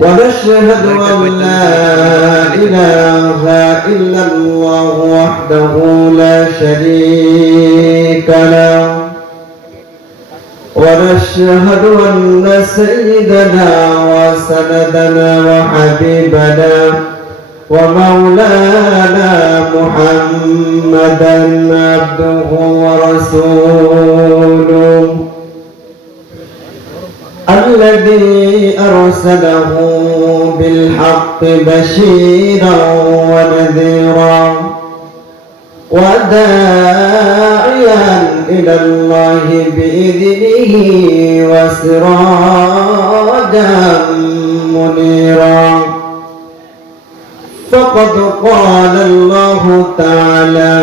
ونشهد أن لا إله إلا الله وحده لا شريك له ونشهد أن سيدنا وسندنا وحبيبنا ومولانا محمدا عبده ورسوله الذي أرسله بالحق بشيرا ونذيرا وداعيا إلى الله بإذنه وسراجا منيرا فقد قال الله تعالى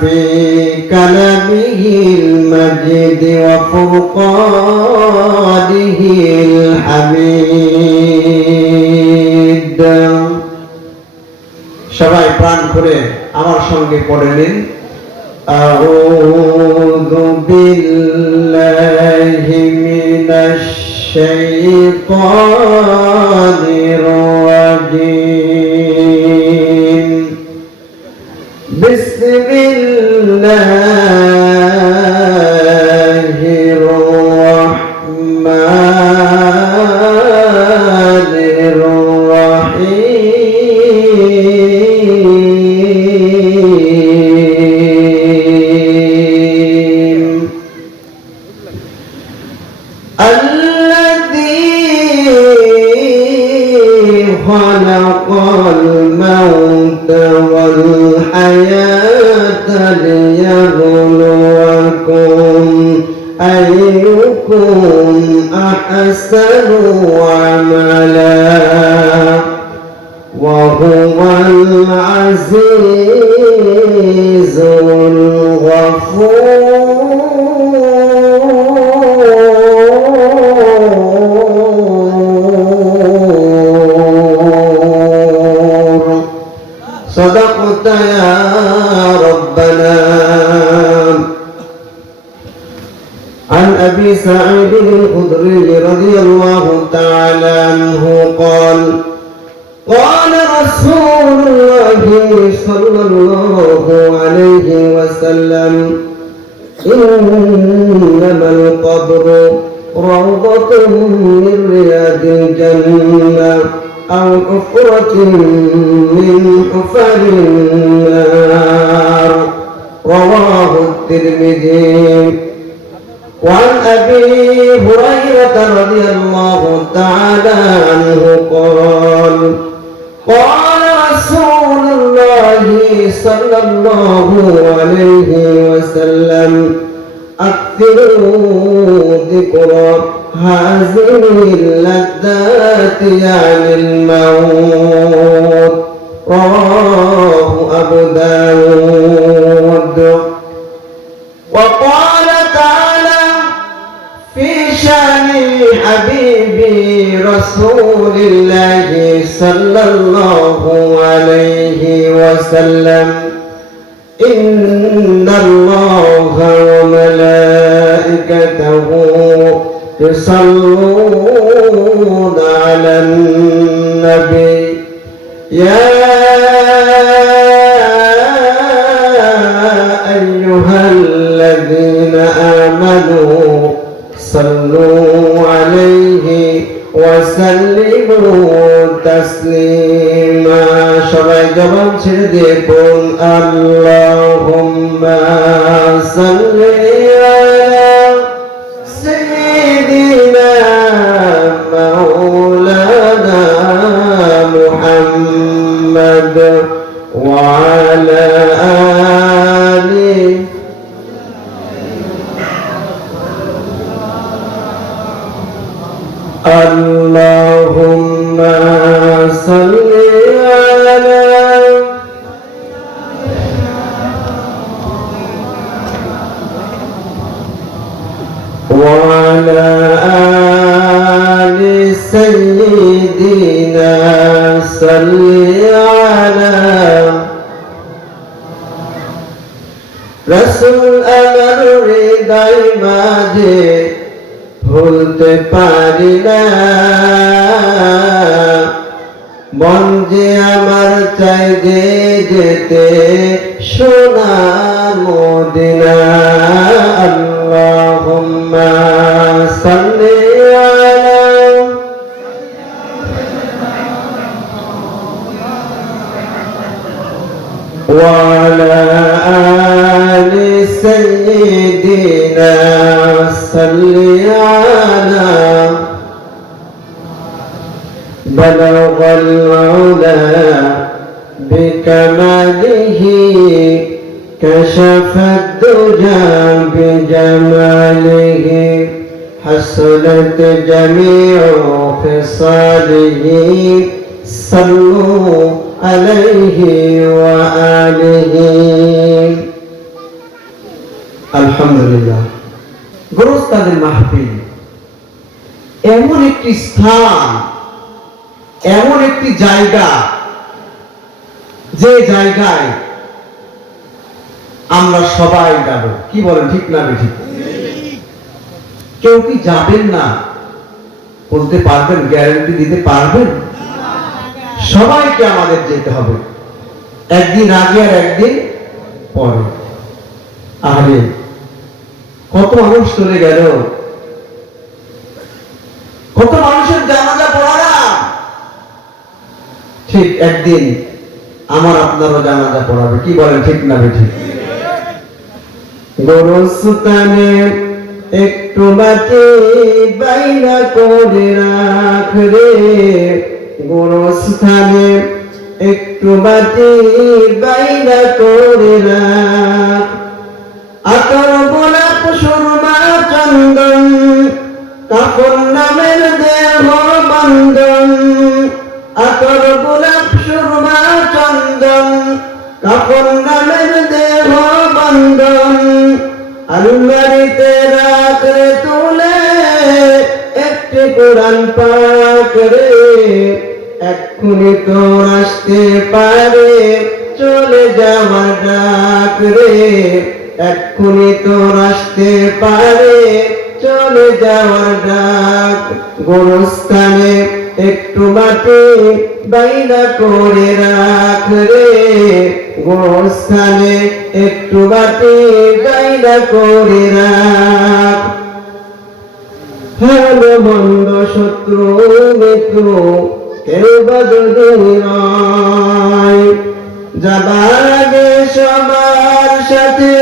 في كلامه المجيد وفرقانه الحميد সবাই প্রাণ করে আমার সঙ্গে পড়ে নিন আউযু বিল্লাহি মিনাশ শাইতানির রাজীম বিসমিল্লাহির রাহমানির রাহিম خلق الموت والحياة ليبلوكم أيكم أحسن عملا وهو العزيز الغفور صدقت يا ربنا. عن أبي سعيد الخدري رضي الله تعالى عنه قال قال رسول الله صلى الله عليه وسلم إنما القبر روضة من رياض الجنة أو حفرة من حفر النار رواه الترمذي. وعن أبي هريرة رضي الله تعالى عنه قال قال رسول الله صلى الله عليه وسلم أكثروا ذكر هذه اللذات يعني الموت رواه أبو داود. وقال تعالى في شان حبيبي رسول الله صلى الله عليه وسلم إن الله وملائكته يصلون على النبي يا أيها الذين آمنوا صلوا عليه وسلموا تسليما. সবাই জবান ছেড়ে দেখুন আল্লাহুম্মা সাল্লি আলা সাইয়্যিদিনা মাওলানা মুহাম্মদ ওয়া আলা আলিহি اللهم صل على وعلى آل سيدنا صل على رسول আমার হৃদয় মাঝে ভুলতে পারি না মন যে আমার চাই যে যেতে সোনার মদিনা আল্লাহুম্মা সাল্লি আলা ওয়া আলা আলি সাইয়্যিদিনা সাল্লি আলা بلغ العلا بكماله كشف الدجى بجماله حسنت جميع خصاله صلوا عليه وآله الحمد لله গোরস্তাদের মাহফিল এমন একটি স্থান, এমন একটি জায়গা, যে জায়গায় আমরা সবাই যাব। কি বলেন, ঠিক না বেঠিক? কেউ কি যাবেন না বলতে পারবেন? গ্যারান্টি দিতে পারবেন? সবাইকে আমাদের যেতে হবে, একদিন আগে আর একদিন পরে। আরে কত মানুষ চলে গেল, কত মানুষের জানাজা পড়ালাম। ঠিক একদিন আমার আপনারও জানাজা পড়াবে। কি বলেন, ঠিক না বেঠিক? গোরস্তানে একটু মাটি বাইনা করে রাখ রে, গোরস্তানে একটু মাটি বাইনা করে রাখ। আতর গোলাপ সুরমা চন্দন কাফন নামের দেহ বন্ধন। আতর গোলাপ সুরমা চন্দন কাফন নামের দেহ বন্ধন। আলমারিতে রাখ রে তুলে একটি কোরআন পাক রে, এক্ষুনি তোর আসতে পারে চলে যাওয়ার ডাক রে, এক্ষুনি তোর আসতে পারে চলে যাওয়ার ডাক। গোরস্থানে একটু মাটি বাইনা করে রাখ রে, গোরস্থানে একটু মাটি বাইনা করে রাখ। ভালো মন্দ শত্রু মিত্র কেউ বা যদি নয়, যাবার আগে সবার সাথে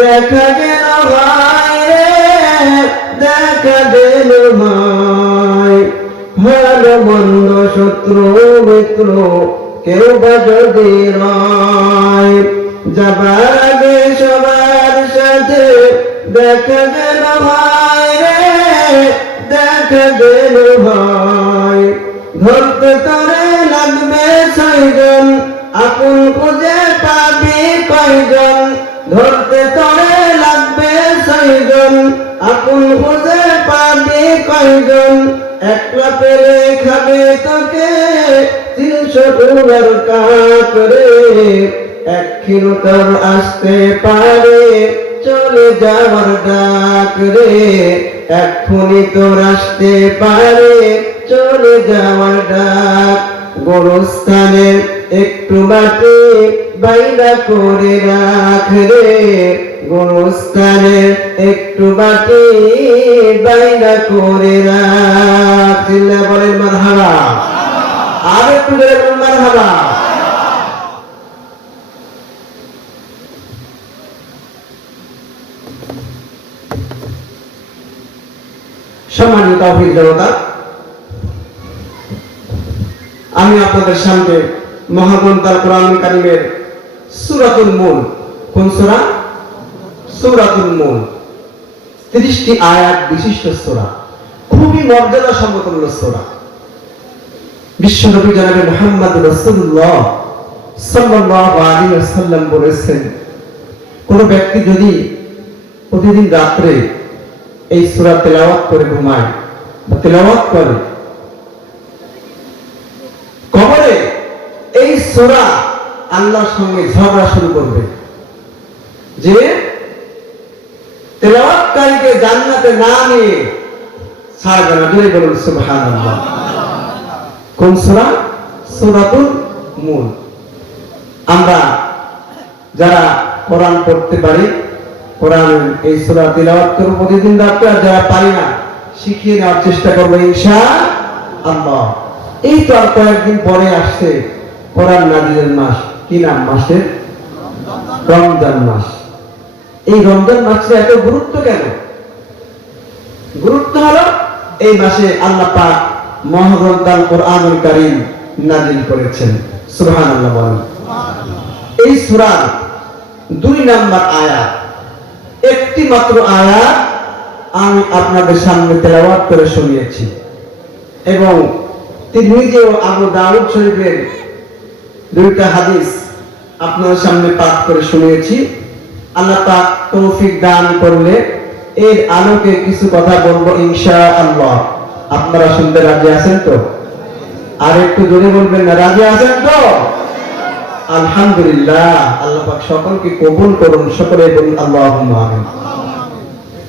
দেখা গেল ভাই রে, দেখা গেল ভাই। ভালো মন্দ শত্রু মিত্র কেউ বা যদি নয়, যাবার আগে সবার সাথে দেখা গেল ভাই রে, দেখা গেল ভাই। ধরতে তোরে লাগবে ছয়জন, আপন খুঁজে পাবি কয়জন। ধরতে তোরে লাগবে ছয়জন, আপন খুঁজে পাবি কয়জন। একলা পেলে খাবে তোকে 300 গুণের কাক রে, একদিন তোর আসতে পারে চলে যাওয়ার ডাক রে, এক্ষুনি তোর আসতে পারে চলে যাওয়ার ডাক। গোরস্থানে একটু মাটি বাইনা করে রাখ রে, গোরস্থানে একটু মাটি বাইনা করে রাখ। চিল্লায় বলেন মারহাবা, আর একটু জোরে বলেন মারহাবা। সম্মানিত তাওহীদ জনতা, আমি আপনাদের সামনে মহাগ্রন্থ আল কোরআনুল কারীমের সূরাতুল মুলক, কোন সূরা? সূরাতুল মুলক, 30টি আয়াত বিশিষ্ট সূরা, খুবই মর্যাদা সম্পন্ন সূরা। বিশ্বনবী জনাবে মুহাম্মদ রাসূলুল্লাহ সাল্লাল্লাহু আলাইহি ওয়াসাল্লাম বলেছেন, কোন ব্যক্তি যদি প্রতিদিন রাত্রে এই সূরা তেলাওয়াত করে ঘুমায় বা তেলাওয়াত করে, কবরে এই সূরা আল্লাহর সঙ্গে ঝগড়া শুরু করবে যে তেলাওয়াতকারীকে জান্নাতে না নিয়ে ছাড়বে না। জোরে বলুন সুবহানাল্লাহ। কোন সূরা? সূরাতুল মুলক। আমরা যারা কোরআন পড়তে পারি, কোরআন এই সূরা তিলাওয়াত করব প্রতিদিন রাতে, আর যারা পারি না শিখিয়ে নেওয়ার চেষ্টা করবো ইনশাআল্লাহ। এই তো আর কয়েকদিন পরে আসছে কোরআন নাজিলের মাস। কি নাম মাসের? রমজান মাস। এই রমজান মাসে এত গুরুত্ব কেন? গুরুত্ব হলো এই মাসে আল্লাহ পাক মহাগ্রন্থ আল কোরআনুল কারীম নাজিল করেছেন। সুবহানাল্লাহ বলেন। এই সূরার 2 নম্বর আয়াত, একটি মাত্র আয়াত আমি আপনাদের সামনে তেলাওয়াত করে শুনিয়েছি, এবং তিরমিজি ও আবু দাউদ শরীফের 2টা হাদিস আপনাদের সামনে পাঠ করে শুনিয়েছি। আল্লাহ পাক তৌফিক দান করলে এর আলোকে কিছু কথা বলবো ইনশাআল্লাহ। আপনারা শুনতে রাজি আছেন তো? আর একটু জোরে বলবেন না, রাজি আছেন তো? আলহামদুলিল্লাহ। আল্লাহ পাক সকলকে কবুল করুন, সকলে বলুন আল্লাহুম্মা আমিন।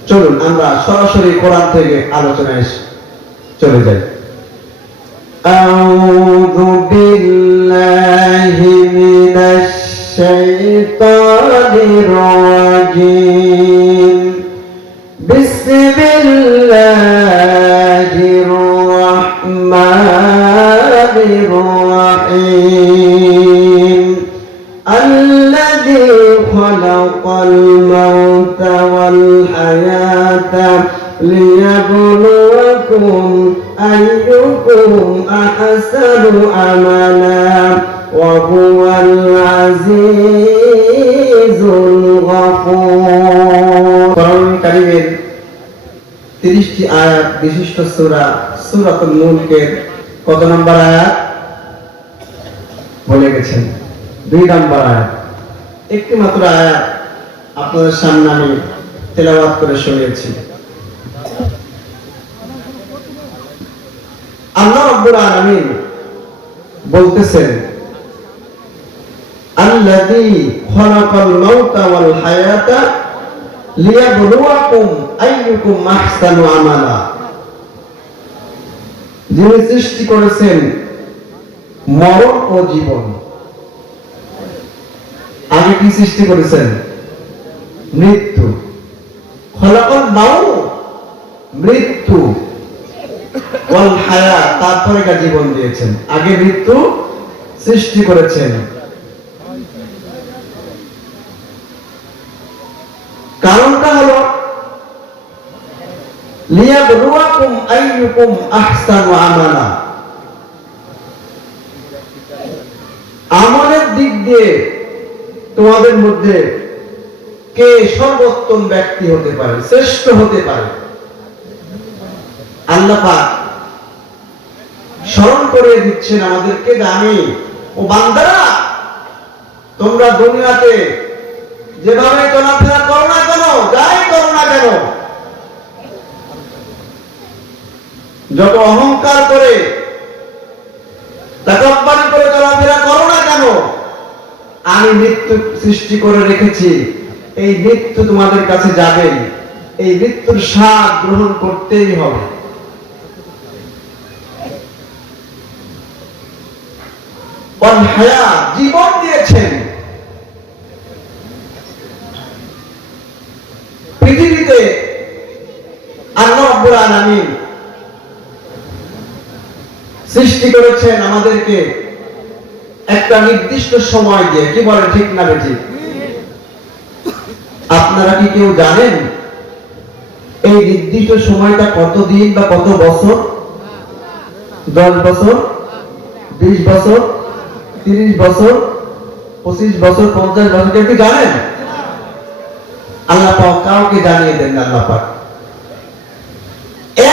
চলুন আমরা সরাসরি কোরআন থেকে আলোচনায় চলে যাই। আউযু বিল্লাহি মিনাশ শাইতানির রাজীম। বিসমিল্লাহির রাহমানির রাহিম। আল্লাযী খালাকাল মাউতা ওয়াল হায়াতা লিয়াবলুয়াকুম আইয়ুকুম আহসানু আমালা ওয়া হুয়াল আজিজুল গফুর। কোরআন কারীমের 30টি আয়াত বিশিষ্ট সূরা সূরাতুল মুলকের কত নম্বর আয়াত বলে গেছেন? 2 নম্বর আয়াত। একটি মাত্র আয়াত আপনাদের সামনে আমি তেলাওয়াত করে শুনিয়েছি। আল্লাহ রাব্বুল আলামিন বলতেছেন, আল্লাযী খালাকাল মাউতা ওয়াল হায়াতা লিয়াবলুয়াকুম আইয়ুকুম আহসানু আমালা। যিনি সৃষ্টি করেছেন মরণ ও জীবন। আগে কি সৃষ্টি করেছেন? মৃত্যু। খলাকাল মাউত, মৃত্যু, ওয়াল হায়াত, তারপরে জীবন দিয়েছেন। আগে মৃত্যু সৃষ্টি করেছেন। কারণটা হলো লিয়াবলুয়াকুম আইয়ুকুম আহসানু আমালা। আমলের দিক দিয়ে তোমাদের মধ্যে কে সর্বোত্তম ব্যক্তি হতে পারে, শ্রেষ্ঠ হতে পারে। আল্লাহ পাক স্মরণ করে দিচ্ছেন আমাদেরকে যে আমি ও বান্দারা, তোমরা দুনিয়াতে যেভাবে চলাফেরা করো না কেন, যাই করো না কেন, যত অহংকার করে তাকাব্বুরি করে চলাফেরা করো না কেন, আমি মৃত্যু সৃষ্টি করে রেখেছি। এই মৃত্যু তোমাদের কাছে যাবে, এই মৃত্যুর স্বাদ গ্রহণ করতেই হবে। ওয়াল হায়াত, জীবন দিয়েছেন। পৃথিবীতে আল্লাহ রাব্বুল আলামিন সৃষ্টি করেছেন আমাদেরকে একটা নির্দিষ্ট সময় দিয়ে। কি বলে, ঠিক না বেঠিক? আপনারা কি কেউ জানেন এই নির্দিষ্ট সময়টা কত দিন বা কত বছর? 10 বছর, 20 বছর, 30 বছর, 25 বছর, 50 বছর? কেউ কি জানেন? আল্লাহ পাক কাউকে জানিয়ে দেন না। আল্লাহ পাক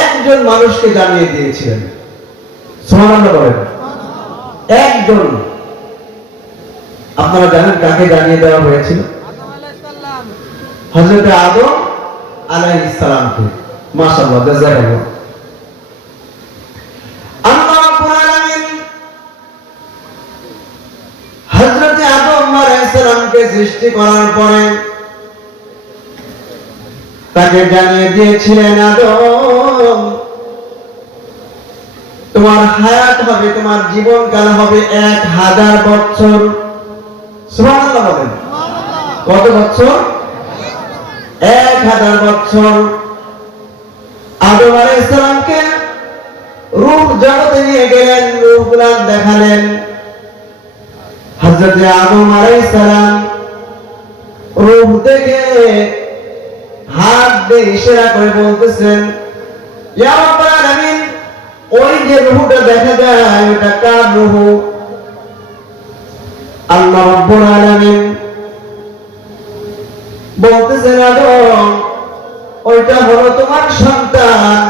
একজন মানুষকে জানিয়ে দিয়েছিলেন। সুবহানাল্লাহ বলেন। একজন। আপনারা জানেন কাকে জানিয়ে দেওয়া হয়েছিল? হযরত আদম আলাইহিস সালামকে। মাশাআল্লাহ, জাযাকাল্লাহ। আল্লাহ রাব্বুল আলামিন হযরত আদম আলাইহিস সালামকে সৃষ্টি করার পরে তাকে জানিয়ে দিয়েছিলেন, আদম তোমার হায়াত হবে, তোমার জীবনকাল হবে 1000 বছর। সুবহানাল্লাহ বলেন। কত বছর? 1000 বছর। আদম আলাইহিস সালামকে রূহ জগতে নিয়ে গেলেন, রূহগুলো দেখালেন। হযরত আদম আলাইহিস সালাম রূহ দেখে হাত দিয়ে ইশারা করে বলতেছেন, ইয়া রাব্বুল আলামিন, ওই যে রূহটা দেখা যায় ওটা কার রূহ? আল্লাহ রাব্বুল আলামিন বলতেছেন, আদম, ওইটা হলো তোমার সন্তান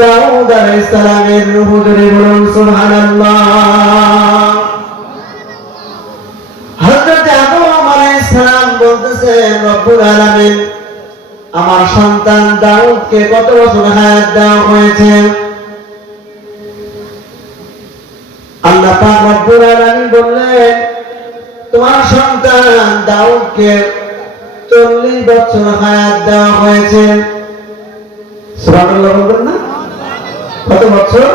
দাউদ আলাইহিস সালামের রূহ। জোরে বলুন সুবহানাল্লাহ। হযরত আদম আলাইহিস সালাম বলতেছেন, রব্বুল আলামিন, আমার সন্তান দাউদকে কত বছর হায়াত দেওয়া হয়েছে? আল্লাহ পাক রব্বুল আলামিন বললেন, তোমার সন্তান দাউদকে 40 বছর হায়াত দেওয়া হয়েছে। সুবহানাল্লাহ বলবেন না? কত বছর?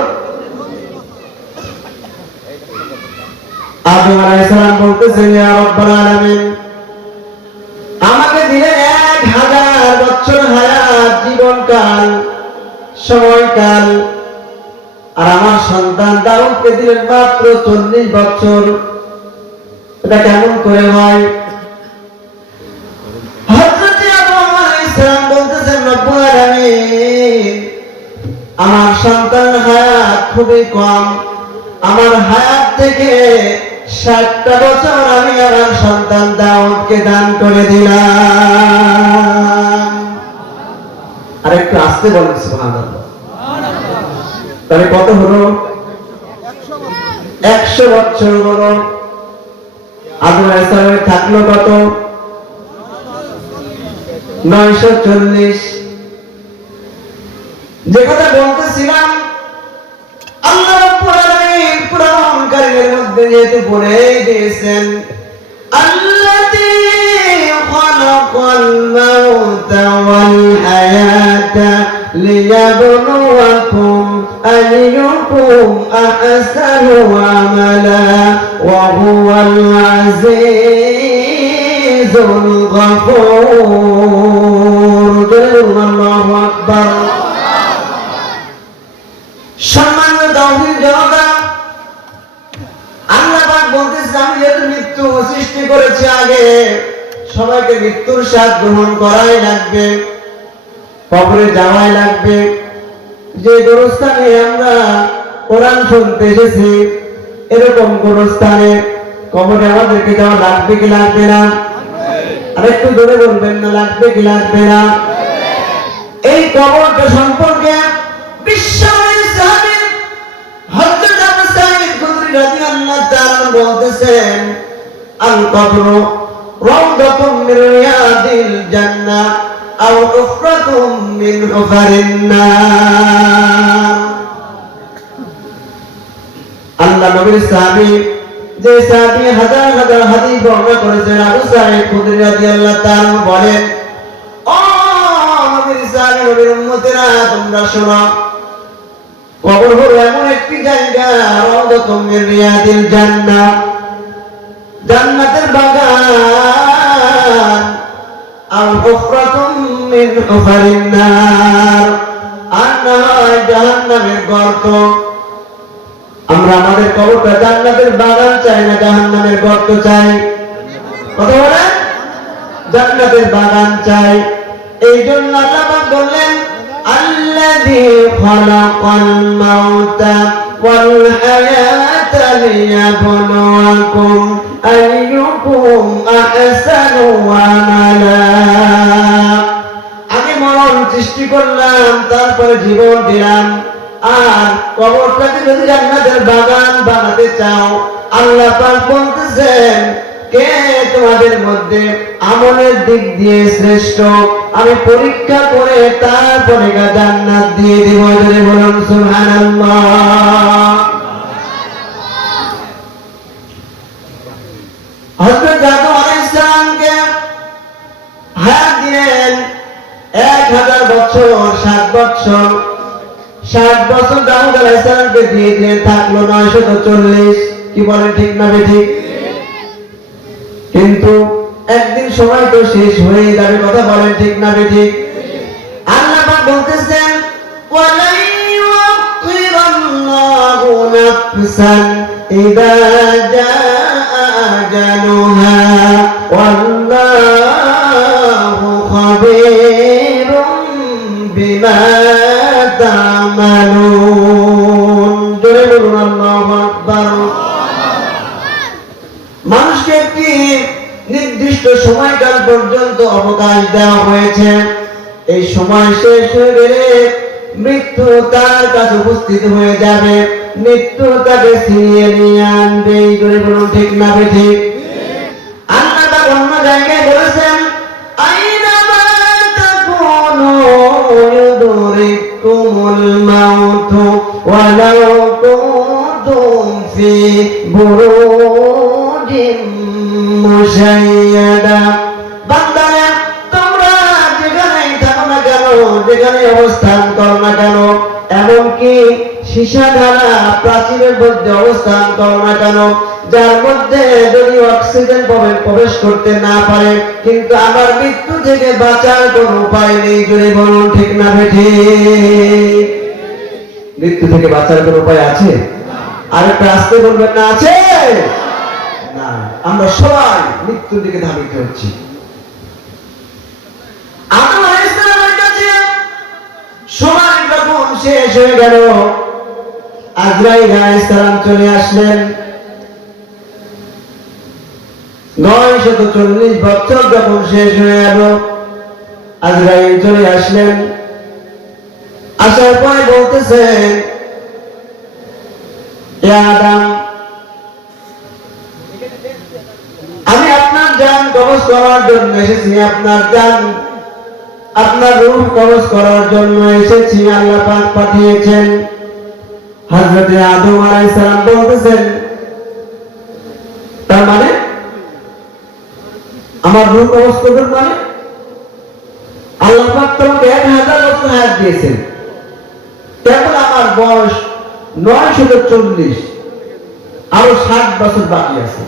আদম আলাইহিস সালাম বলতেছেন, ইয়া রাব্বুল আলামিন, আমাকে দিলে 1000 বছর হায়াত, জীবনকাল, সময়কাল, আর আমার সন্তান দাউদকে দিলেন মাত্র 40 বছর। এটা কেমন করে হয়? হযরত আদম আলাইহিস সালাম বলতেছেন, রব্বুল আলামিন, আমার সন্তান হায়াত খুবই কম, আমার হায়াত থেকে 60টা বছর আমি আমার সন্তান দাউদকে দান করে দিলাম। আর একটু আস্তে বলেন সুবহানাল্লাহ। তাহলে কত হলো? 100 বছর হলো। আদম আলাইহিস সালামের থাকলো কত? 940। যে কথা বলতেছিলাম, আল্লাহ রাব্বুল আলামিন কুরআন কারীমের মধ্যে যেহেতু বলে দিয়েছেন, আল্লাযী খালাকাল মাউতা ওয়াল হায়াতা লিয়াবলুয়াকুম আইয়ুকুম আহসানু আমালা ওয়া হুয়াল আজিজুল গফুর। আল্লাহু আকবার। সম্মানিত তাওহীদ জনতা, আল্লাহ পাক বলতেছে, আমি যেহেতু মৃত্যু সৃষ্টি করেছি, আগে সবাইকে মৃত্যুর স্বাদ গ্রহণ করাই লাগবে, কবরে যাওয়াই লাগবে। যে গোরস্থানে আমরা কোরআন শুনতে এসেছি, এরকম গোরস্থানে কবরে আমাদেরকে যাওয়া লাগবে কি লাগবে না? আরেকটু জোরে বলবেন না, লাগবে কি লাগবে না? এই কবরটা সম্পর্কে বিশ্বনবী সাহাবী হযরত আবু সাঈদ খুদরি রাদিয়াল্লাহু তাআলা বলতেছেন, আল কবরু রাউদাতুম মিন রিয়াদিল জান্নাহ আও হুফরাতুম মিন হুফারিন নার। আল্লাহ নবীর সাহাবী, যে সাহাবী হাজার হাজার হাদিস বর্ণনা করেছেন, আবু সাঈদ খুদরি রাদিয়াল্লাহু তাআলা বলেন, ও নবীর সাহাবী, নবীর উম্মতেরা, তোমরা শোনো, কবর হলো এমন একটি জায়গা, রাউদাতুম মিন রিয়াদিল জান্নাহ, জান্নাতের বাগান, আও হুফরাতুম মিন হুফারিন নার, আর না হয় জাহান্নামের গর্ত। আমরা আমাদের কবরটা জান্নাতের বাগান চাই না জাহান্নামের গর্ত চাই? কথা বলেন। জান্নাতের বাগান চাই। এই জন্য আল্লাহ পাক বললেন, আল্লাযী খালাকাল মাউতা ওয়াল হায়াতা লিয়াবলুয়াকুম আইয়ুকুম আহসানু আমালা। আমি মরণ সৃষ্টি করলাম, তারপরে জীবন দিলাম, আর কবরটাকে যদি জান্নাতের বাগান বানাতে চাও, আল্লাহ পাক বলতেছেন, কে তোমাদের মধ্যে আমলের দিক দিয়ে শ্রেষ্ঠ, আমি পরীক্ষা করে তারপরে জান্নাত দিয়ে দিব। যদি বলুন সুবহানাল্লাহ। হযরত আদম আলাইহিস সালামকে হায়াত দিলেন 1000 বছর, 7 বছর। 60 বছর দাউদ আলাইহিস সালামকে দিয়ে দিলেন, থাকলো 940। কি বলেন, ঠিক না বেঠিক? কিন্তু একদিন সময় তো শেষ হয়ে যাবে, কথা বলেন, ঠিক না বেঠিক? আল্লাহ পাক বলতেছেন, ওয়ালা ইউআখিরাল্লাহু নাফসান ইযা জাআ আজালুহা ওয়াল্লাহু খাবীরুম বিমা তা'মালুন। জোরে বলুন আল্লাহু আকবার। মানুষকে একটি নির্দিষ্ট সময়কাল পর্যন্ত অবকাশ দেওয়া হয়েছে। এই সময় শেষ হয়ে গেলে মৃত্যু তার কাছে উপস্থিত হয়ে যাবে, মৃত্যু তাকে ছিনিয়ে নিয়ে আনবে। জোরে বলুন, ঠিক না বেঠিক? আল্লাহ তার অন্য জায়গায় বলেছেন, আইনামা তাকুনু ইউদরিকুমুল মাউত ওয়ালাউ কুনতুম ফি বুরুজিন মুশাইয়াদা। বান্দারা, তোমরা যেখানেই থাকো না কেন, যেখানে অবস্থান করো না কেন, এমনকি সীসাঢালা প্রাচীরের মধ্যে অবস্থান করো না কেন, যার মধ্যে যদি অক্সিজেন প্রবেশ করতে না পারে, কিন্তু আমার মৃত্যু থেকে বাঁচার কোনো উপায় নেই। যদি বলুন, ঠিক না বেঠিক? মৃত্যু থেকে বাঁচার কোনো উপায় আছে? আরেকটা আসতে বলবেন না, আছে না? আমরা সবাই মৃত্যুর দিকে ধাবিত হচ্ছি। আদম আলাইহিস সালামের কাছে সময় যখন শেষ হয়ে গেল, আজরাইল আলাইহিস সালাম চলে আসলেন। 940 বছর যখন শেষ হয়ে গেল, আজরাইল চলে আসলেন। আসার পরে বলতেছেন, হে আদম, আমি আপনার জান কবজ করার জন্য এসেছি, আপনার জান, আপনার রূহ কবজ করার জন্য এসেছি, আল্লাহ পাক পাঠিয়েছেন। হযরত আদম আলাইহিস সালাম বলতেছেন, তার মানে আমার রূহ কবজ করবেন মানে? আল্লাহ পাক তোমাকে 1000 বছর হায়াত দিয়েছেন, কেবল আমার বয়স 940, আরো 60 বছর বাকি আছে।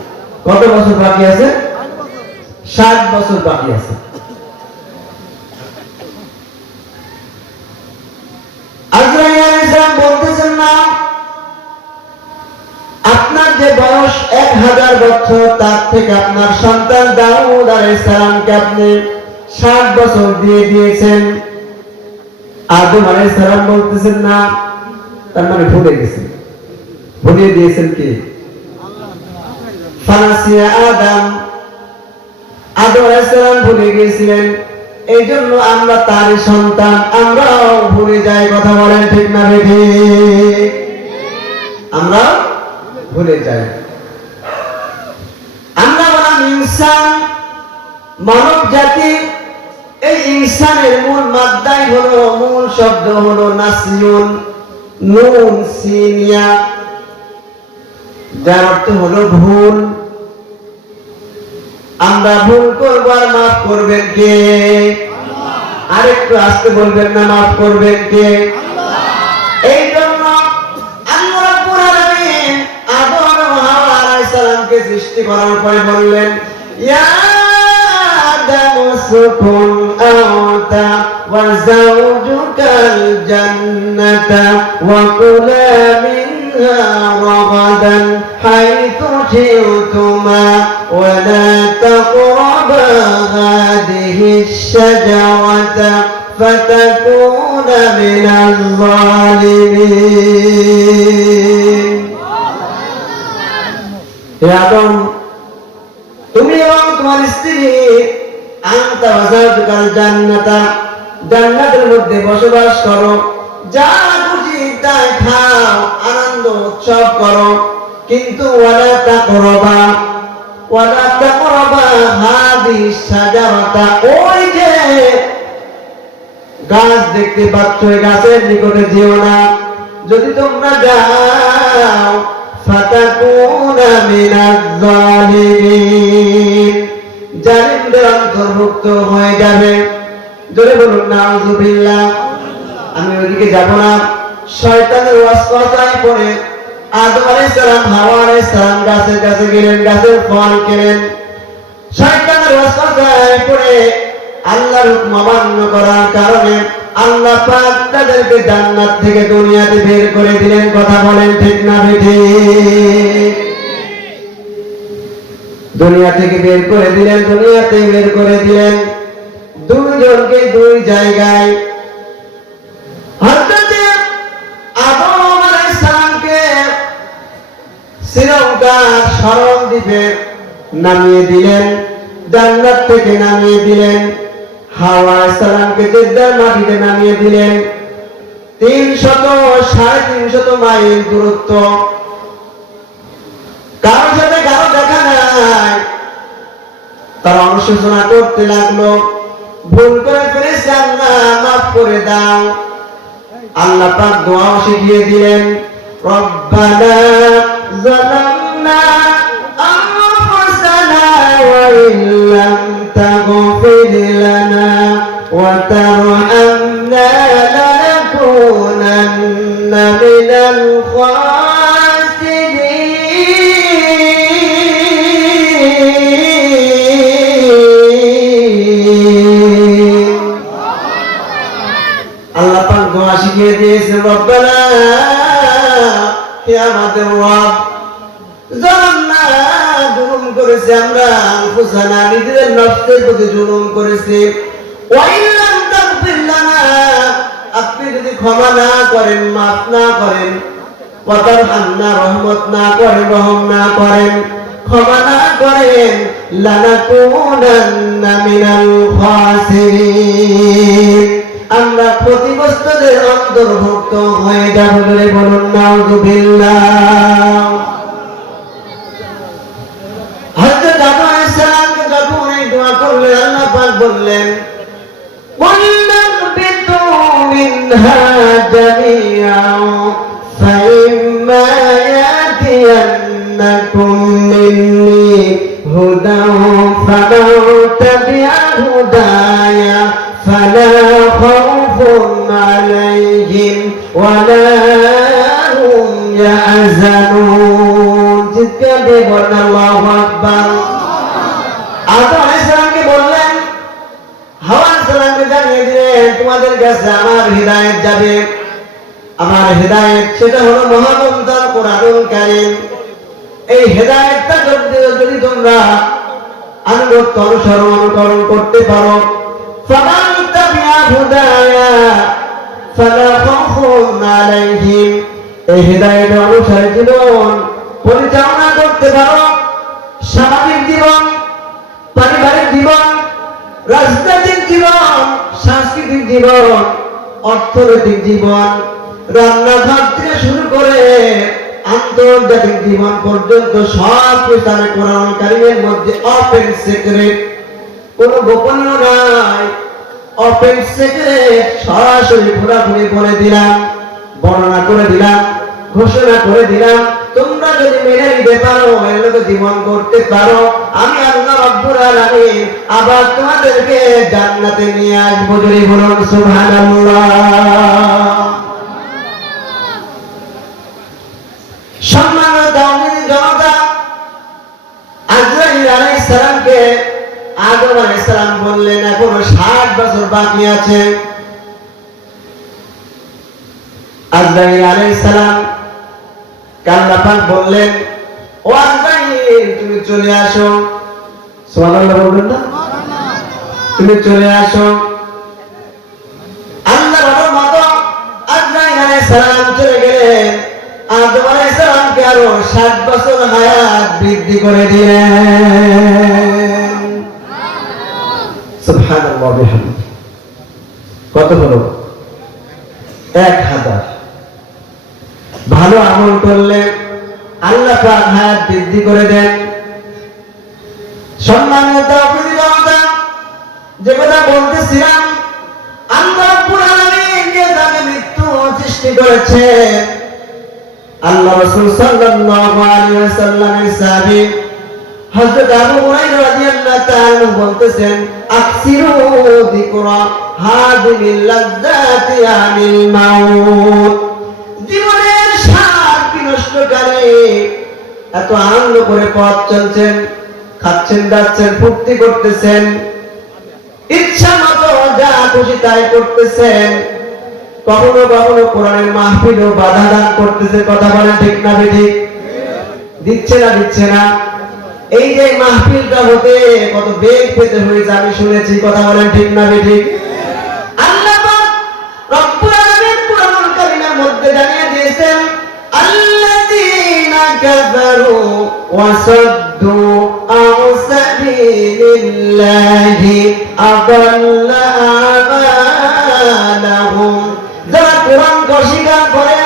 কত বছর বাকি আছে? 60 বছর বাকি আছে। আজরাইল আলাইহিস সালাম বলতেছেন, না, আপনার যে বয়স 1000 বছর, তার থেকে আপনার সন্তান দাউদ আলাইহিস সালামকে আপনি 60 বছর দিয়ে দিয়েছেন। আদম আলাইহিস সালাম বলতেছেন, না, তার মানে ভুলে গেছেন। ভুলিয়ে দিয়েছেন কি? ফানাসিয়া আদম, আদম আলাইহিস সালাম ভুলে গিয়েছিলেন, এই জন্য আমরা তারই সন্তান, আমরাও ভুলে যাই। কথা বলেন, ঠিক না বেঠিক? আমরা ভুলে যাই। আমরা বললাম ইনসান, মানব জাতি। এই ইনসানের মূল মাদ্দাই হলো, মূল শব্দ হলো নাসিয়ুন, নুন সিনিয়া, যার অর্থ হলো ভুল। আমরা ভুল করব, আর মাফ করবেন কে? আরেকটু আসতে বলবেন না, মাফ করবেন কে? এই জন্য আল্লাহ রাব্বুল আলামিন আদম ও হাওয়া আলাইহিস সালামকে সৃষ্টি করার পরে বললেন, ইয়া আদম উসকুন আনতা ওয়া যাওজুকাল জান্নাতা ওয়া কুলা মিনহা রাগাদান হাইতু শি'তুমা ওয়া লা তাকরাবা হাদিহিশ শাজারাতা ফাতাকুনা মিনাল যালিমিন। হে আদম, তুমি এবং তোমার স্ত্রী আনতা ওয়া যাওজুকাল জান্নাতা, জান্নাতের মধ্যে বসবাস করো, যা খুশি তাই খাও, আনন্দ উৎসব করো, কিন্তু ওয়ালা তাকরাবা হাদিহিশ শাজারাতা, ওই যে গাছ দেখতে পাচ্ছ, এই গাছের নিকটে যেও না। যদি তোমরা যাও, ফাতাকুনা মিনাজ যালিমিন, জালিমদের অন্তর্ভুক্ত হয়ে যাবে। জোরে বলুন নাউযুবিল্লাহ। আমি ওইদিকে যাব না, শয়তানের ওয়াসওয়াসায় পড়ে আদম আলাইহিস সালাম হাওয়া আলাইহিস সালাম গাছের কাছে গেলেন, গাছের ফল খেলেন। শয়তানের ওয়াসওয়াসায় পড়ে আল্লাহর হুকুম অমান্য করার কারণে আল্লাহ পাক তাদেরকে জান্নাত থেকে দুনিয়াতে বের করে দিলেন। কথা বলেন ঠিক না ঠিক? দুনিয়া থেকে বের করে দিলেন, দুনিয়াতে বের করে দিলেন দুইজনকে দুই জায়গায়। হযরত আদম আলাইহিস সালামকে শ্রীলঙ্কার সরল দ্বীপে নামিয়ে দিলেন, জান্নাত থেকে নামিয়ে দিলেন। হাওয়া আলাইহিস সালামকে জেদ্দার মাটিতে নামিয়ে দিলেন। 300-350 মাইল দূরত্ব, কারোর সাথে কারো দেখা নাই। তারা অনুশোচনা করতে লাগলো, ভুল করে ফেলেছি আল্লাহ মাফ করে দাও। আল্লাহ পাক দোয়া শিখিয়ে দিলেন, রব্বানা যালামনা আনফুসানা ওয়া ইল্লাম তাগফির লানা ওয়া তারহামনা লানাকুনান্না মিনাল শিখিয়ে দিয়েছে। রব্বানা, হে আমাদের রব, জালামনা, জুলুম করেছি আমরা, আনফুসানা, নিজেদের নফসের প্রতি জুলুম করেছি। ওয়া ইল্লাম তাগফির লানা, আপনি যদি ক্ষমা না করেন, মাফ না করেন, ওয়া তারহামনা, রহমত না করেন, রহম না করেন, ক্ষমা না করেন, লানাকুনান্না মিনাল খাসিরিন, আমরা ক্ষতিগ্রস্তদের অন্তর্ভুক্ত হয়ে যাব। বলে বলুন নাউযুবিল্লাহ। হযরত আদম আলাইহিস সালামকে যখন এই দোয়া করলেন, আল্লাহ পাক বললেন, ওয়ান্নাবিতু মিনহা জামিআন ফাইম্মা ইয়াতিয়ান্নাকুম মিন্নি হুদাও ফামান তাবিআ হুদায়া فلا خوف عليهم ولا هم يحزنون। জিজ্ঞাসা করলেন, আল্লাহু আকবার। আদম আলাইহিস সালামকে বললেন, হাওয়া আলাইহিস সালামকে জানিয়ে দিলেন, তোমাদের কাছে আমার হিদায়াত যাবে। আমার হিদায়াত সেটা হলো মহাগ্রন্থ কোরআনুল কারীম। এই হিদায়াতটা যদি তোমরা আনুগত্য অনুসরণ করতে পারো, ফামান তাবিআ হুদায়া ফালা খাউফুন আলাইহিম, এই হিদায়াত অনুসারে জীবন পরিচালনা করতে পারো, সামাজিক জীবন, পারিবারিক জীবন, রাজনৈতিক জীবন, সাংস্কৃতিক জীবন, অর্থনৈতিক জীবন, রান্নাঘর থেকে শুরু করে আন্তর্জাতিক জীবন পর্যন্ত সব কিছু কোরআন কারীমের মধ্যে ওপেন সিক্রেট, কোনো গোপনীয় নাই, ওপেন সিক্রেট, সরাসরি পুরোপুরি বলে দিলাম, বর্ণনা করে দিলাম, ঘোষণা করে দিলাম। তোমরা যদি মেনে নিতে পারো, এগুলো জীবন করতে পারো, আমি আল্লাহ রাব্বুল আলামিন আবার তোমাদেরকে জান্নাতে নিয়ে আসবো। যদি বলুন সুবহানাল্লাহ। সম্মানিত জনতা, আজরাইল আলাইহিস সালামকে আদম আলাইহিস সালাম বললেন, এখনো 60 বছর বাকি আছে। আজরাইল আলাইহিস সালাম আল্লাহ পাক বললেন, ও আজরাইল, তুমি চলে আসো। সুবহানাল্লাহ বলবেন না? তুমি চলে আসো। আল্লাহর রহমত, আজরাইল আলাইহিস সালাম চলে গেলেন। আদম আলাইহিস সালামকে আরো 60 বছর হায়াত বৃদ্ধি করে দিলেন। সুবহানাল্লাহ বিহামদিহি। কত হলো? 1000। ভালো আমল করলে আল্লাহ পাক হায়াত বৃদ্ধি করে দেন। সম্মানিত জনতা, যে কথা বলতেছিলাম, আল্লাহ রাব্বুল আলামিন যে তাকে মৃত্যু সৃষ্টি করেছে, আল্লাহ রাসূল সাল্লাল্লাহু আলাইহি ওয়াসাল্লামের সাহাবী হযরত আবু হুরায়রা রাদিয়াল্লাহু তাআলা বলতেছেন, আকসিরু যিকরা হাদিমিল লাযযাতি আনিল মাউত, জীবনের শান্তি নষ্টকারী এত আনন্দ করে পথ চলছেন, খাচ্ছেন যাচ্ছেন, ফুর্তি করতেছেন, ইচ্ছা মতো যা খুশি তাই করতেছেন, কখনো কখনো কোরআনের মাহফিলও বাধা দান করতেছে। কথা বলেন ঠিক না বেঠিক? দিচ্ছে না দিচ্ছে না? এই যে মাহফিলটা হতে কত বেগ পেতে হয়েছে আমি শুনেছি। কথা বলেন ঠিক না বেঠিক? আল্লাহ পাক রব্বুল আলামিন কুরআনুল কারীমের মধ্যে জানিয়ে দিয়েছেন, আল্লাযীনা কাফারু ওয়া সাদ্দু আন সাবিলিল্লাহি আদাল্লা আমালাহুম। যারা কোরআনকে অস্বীকার করে,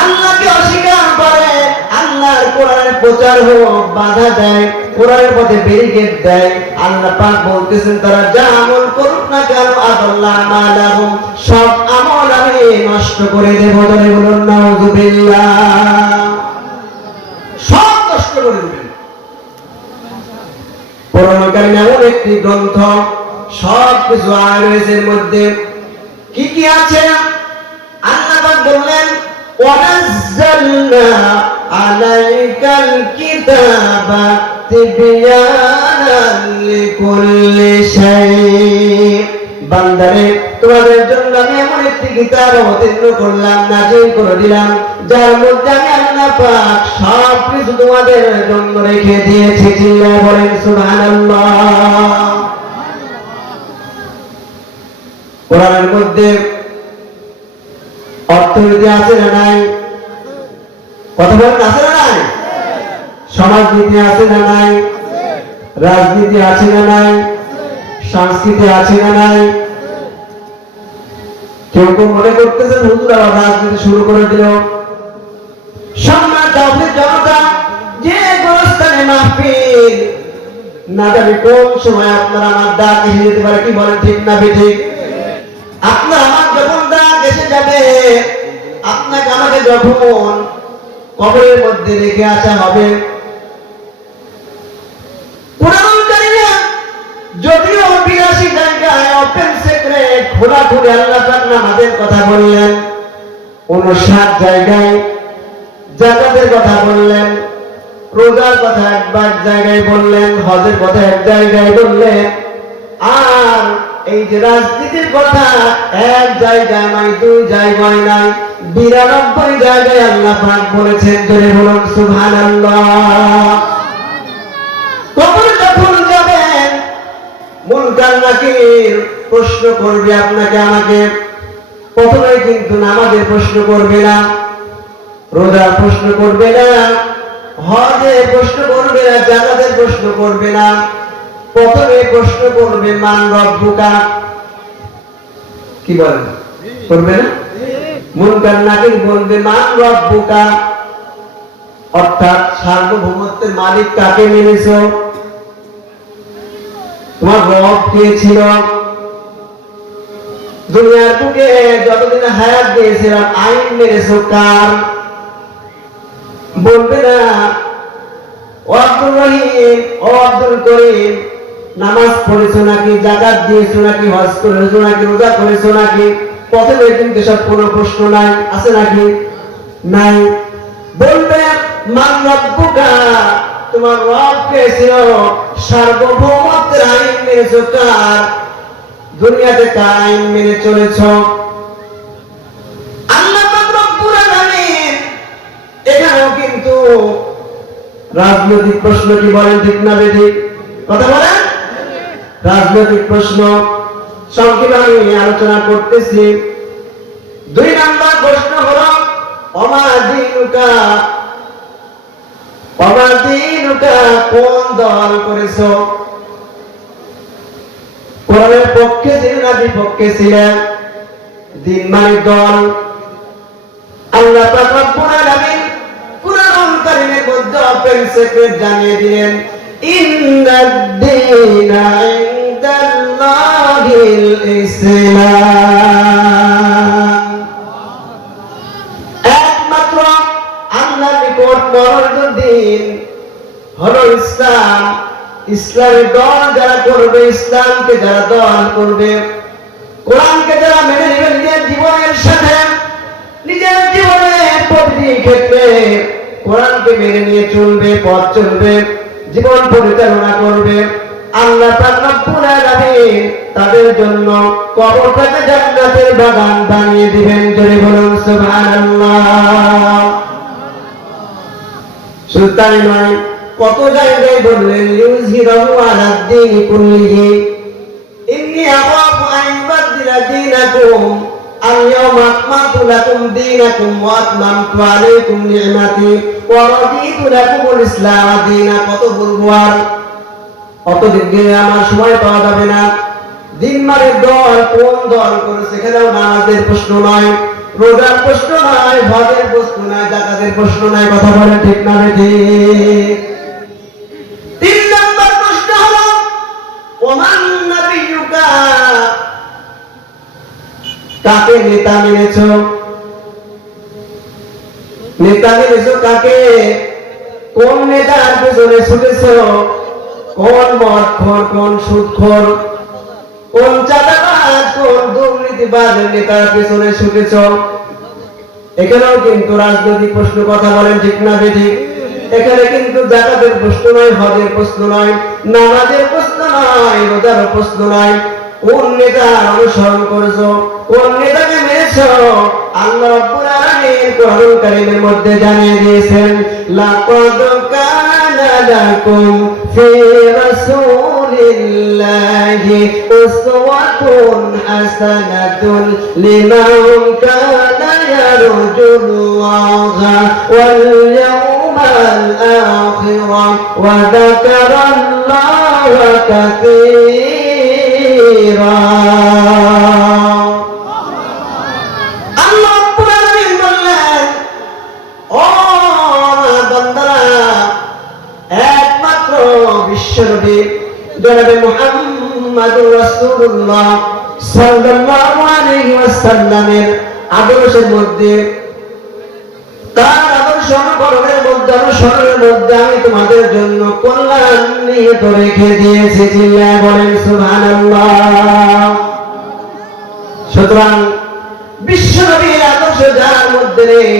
আল্লাহকে অস্বীকার করে, আল্লাহর কোরআনের প্রচার হোক বাধা দেয়, কোরআনের পথে ব্যারিকেড দেয়, আল্লাহ পাক বলতেছেন তারা যা আমল করুক না কেন আদাল্লা আমালাহুম, সব আমল আমি নষ্ট করে দেব। ধরে বলুন নাউযুবিল্লাহ। সব নষ্ট করে দেবেন। কোরআনুল কারীম এমন একটি গ্রন্থ, সব কিছু আয় রয়েছে এর মধ্যে। কি কি আছে? আল্লাহ পাক বললেন, ওয়ানাজ্জালনা আলাইকাল কিতাবা তিবয়ানান লিকুল্লি শাই। বান্দারে, তোমাদের জন্য আমি এমন একটি কিতাব অবতীর্ণ করলাম, নাযিল করে দিলাম, যার মধ্যে আমি আল্লাহ পাক সব কিছু তোমাদের জন্য রেখে দিয়েছি। চিল্লায়ে বলেন সুবহানাল্লাহ। কোরআনের মধ্যে অর্থনীতি আছে না নাই? কথা বলেন, আছে না নাই? সমাজনীতি আছে না নাই? রাজনীতি আছে না নাই? সংস্কৃতি আছে না নাই? কেউ কেউ মনে করতেছেন হুজুর আবার রাজনীতি শুরু করে দিল। সম্মানিত জনতা, যে গোরস্থানে মাহফিল না জানি কোন সময় আপনারা আমার ডাক এসে যেতে পারে। কি বলেন ঠিক না বেঠিক? আপনার আমার যখন ডাক এসে যাবে, আপনাকে আমাকে যখন কবরের মধ্যে রেখে আসা হবে, কোরআনুল কারীমে যদিও ৮২ জায়গায় ওপেন সিক্রেট খোলাখুলি আল্লাহ পাক নামাজের কথা বললেন, ৫৯ জায়গায় যাকাতের কথা বললেন, রোজার কথা একবার জায়গায় বললেন, হজের কথা এক জায়গায় বললেন, আর এই যে রাজনীতির কথা এক জায়গায় নয়, ২ জায়গায় নয়, ৯২ জায়গায় আল্লাহ পাক বলেছেন। ধরে বলুন সুবহানাল্লাহ। কবরে যখন যাবেন, মুনকার নাকির প্রশ্ন করবে আপনাকে আমাকে। প্রথমে কিন্তু নামাজের প্রশ্ন করবে না, রোজার প্রশ্ন করবে না, হজের প্রশ্ন করবে না, জাকাতের প্রশ্ন করবে না। প্রথমে প্রশ্ন করবে মান রব্বুকা। কি বলেন? করবে না? মুনকার নাকির বলবে মান রব্বুকা, অর্থাৎ সার্বভৌমত্বের মালিক কাকে মেনেছো? তোমার রব কে ছিল? দুনিয়ার বুকে যতদিন হায়াত দিয়েছিলাম আইন মেনেছো কার? বলবে না ও আব্দুর রহিম, ও আব্দুল করিম, নামাজ পড়েছো নাকি, যাকাত দিয়েছো নাকি, হজ করেছো নাকি, রোজা করেছো নাকি? প্রথমে কিন্তু সব কোনো প্রশ্ন নাই, আছে নাকি? নাই। বলবে মান রব্বুকা, তোমার রব কে ছিল? সার্বভৌমত্বের আইন মেনেছো কার? দুনিয়াতে কার আইন মেনে চলেছো? আল্লাহ পাক রব্বুল আলামিন এখানেও কিন্তু রাজনৈতিক প্রশ্ন। কি বলেন ঠিক না বেঠিক? কথা বলেন। রাজনৈতিক প্রশ্ন সংক্ষেপে আমি আলোচনা করতেছি। ২ নম্বর প্রশ্ন হলো ওমা দীনুকা, ওমা দীনুকা, কোন দল করেছো? কোরআনের পক্ষে ছিলেন না বিপক্ষে ছিলেন? দিন মানে দল। আল্লাহ পাক রব্বুল আলামিন কুরআনুল কারীমের মধ্যে ওপেন সিক্রেট জানিয়ে দিলেন, ইন্নাদ-দীনা ইনদাল্লাহিল ইসলাম। একমাত্র আল্লাহর নিকট মনোনীত দিন হলো ইসলাম। ইসলামের দল যারা করবে, ইসলামকে যারা দল করবে, কোরআনকে যারা মেনে নেবে নিজের জীবনের সাথে, নিজের জীবনের প্রতিটি ক্ষেত্রে কোরআনকে মেনে নিয়ে চলবে, পথ চলবে, জীবন পরিচালনা করবে, আল্লাহ পাক রব্বুল আলামিন তাদের জন্য কবরটাকে জান্নাতের বাগান বানিয়ে দিবেন। জোরে বলুন সুবহানাল্লাহ। শুধু তাই নয়, কত জায়গায় বললেন লিউযহিরাহু আলা দ্বীনি কুল্লিহি ইন্নী আখাফু আন ইউবাদদিলা দীনাকুম আল-ইয়াওমা আকমালতু লাকুম দীনাকুম ওয়া আতমামতু আলাইকুম নি'মাতি ওয়া রাদিতু লাকুমুল ইসলাম দীনা। কত বলবো আর, অত দিক দিয়ে আমার সময় পাওয়া যাবে না। দিন মানে দল, কোন দল করে সেখানেও নামাজের প্রশ্ন নয়, রোজার প্রশ্ন নয়, হজের প্রশ্ন নয়, যাকাতের প্রশ্ন নয়। কথা বলেন ঠিক না ঠিক? 3 নম্বর প্রশ্ন হলো ওমান নাবিয়্যুকা, কাকে নেতা মেনেছো? নেতা মেনেছো কাকে? কোন নেতার পেছনে ছুটেছো? কোন মদখোর, কোন সুদখোর, কোন চাঁদাবাজ, কোন দুর্নীতিবাজ নেতার পেছনে ছুটেছ? এখানেও কিন্তু রাজনৈতিক প্রশ্ন। কথা বলেন ঠিক না বেঠিক? এখানে কিন্তু যাকাতের প্রশ্ন নয়, হজের প্রশ্ন নয়, নামাজের প্রশ্ন নয়, রোজার প্রশ্ন নয়। কোন নেতার অনুসরণ করেছো? কোন নেতাকে মেনেছো? আল্লাহ রাব্বুল আলামিন কোরআনুল কারীমের মধ্যে জানিয়ে দিয়েছেন, লাকাদ কানা লাকুম ফি রাসূলিল্লাহি উসওয়াতুন হাসানাতুন লিমান কানা ইয়ারজুল্লাহা ওয়াল ইয়াওমাল আখির ওয়া যাকারাল্লাহা কাসীরা। বিশ্বনবী জনাবে মুহাম্মদুর রাসূলুল্লাহ সাল্লাল্লাহু আলাইহি ওয়াসাল্লামের আদর্শের মধ্যে, তার আদর্শ অনুকরণের মধ্যে, অনুসরণের মধ্যে আমি তোমাদের জন্য কল্যাণ নিহিত রেখে দিয়েছি। চিল্লায়ে বলেন সুবহানাল্লাহ। সুতরাং বিশ্বনবীর আদর্শ যার মধ্যে নেই,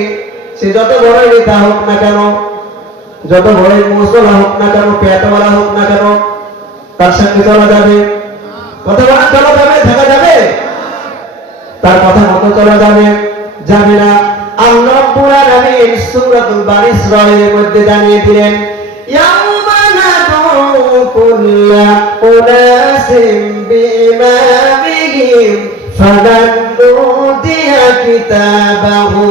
সে যত বড় নেতা হোক না কেন, যত বড় মুসলা হোক না কেন, পেটওয়ালা হোক না কেন, তার সঙ্গে চলা যাবে? কথা বলা চলা যাবে? থাকা যাবে? তার কথা মতো চলা যাবে? যাবে না। আল্লাহ রাব্বুল আলামিন সূরাতুল বানি ইসরাঈলের মধ্যে জানিয়ে দিলেন, ইয়াউমা নাদউ কুল্লা উনাসিম বিইমামিহিম ফামান উতিয়া কিতাবাহু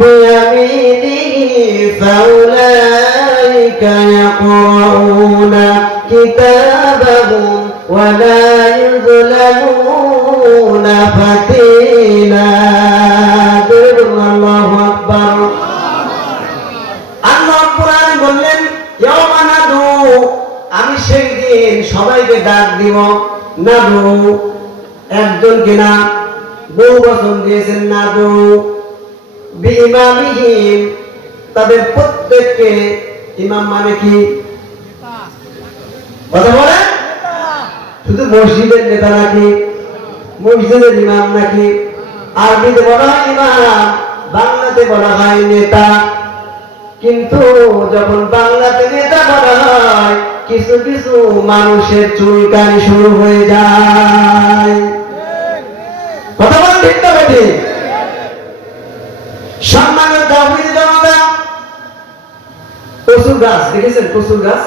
বিয়ামিনিহি ফাউলাইকা ইয়াকরাউনা কিতাবাহুম ওয়া লা ইউযলামুনা ফাতিলা। আল্লাহু আকবার। আল্লাহ কোরআনে বললেন, ইয়াউমা নাদু, আমি সেই দিন সবাইকে ডাক দিব। নাদু একজনকে না, বহু বচন দিয়েছেন। নাদু বিইমামিহিম, তাদের প্রত্যেককে। ইমাম মানে কি? কথা বলেন। শুধু মসজিদের নেতা নাকি? মসজিদের ইমাম নাকি? আরবিতে বলা হয় ইমাম, বাংলাতে বলা হয় নেতা। কিন্তু যখন বাংলাতে নেতা বলা হয়, কিছু কিছু মানুষের চুলকানি শুরু হয়ে যায়। কথা বলেন ঠিক না বেঠিক? সম্মানের দাবির জনতা, কচুর গাছ দেখেছেন? কচুর গাছ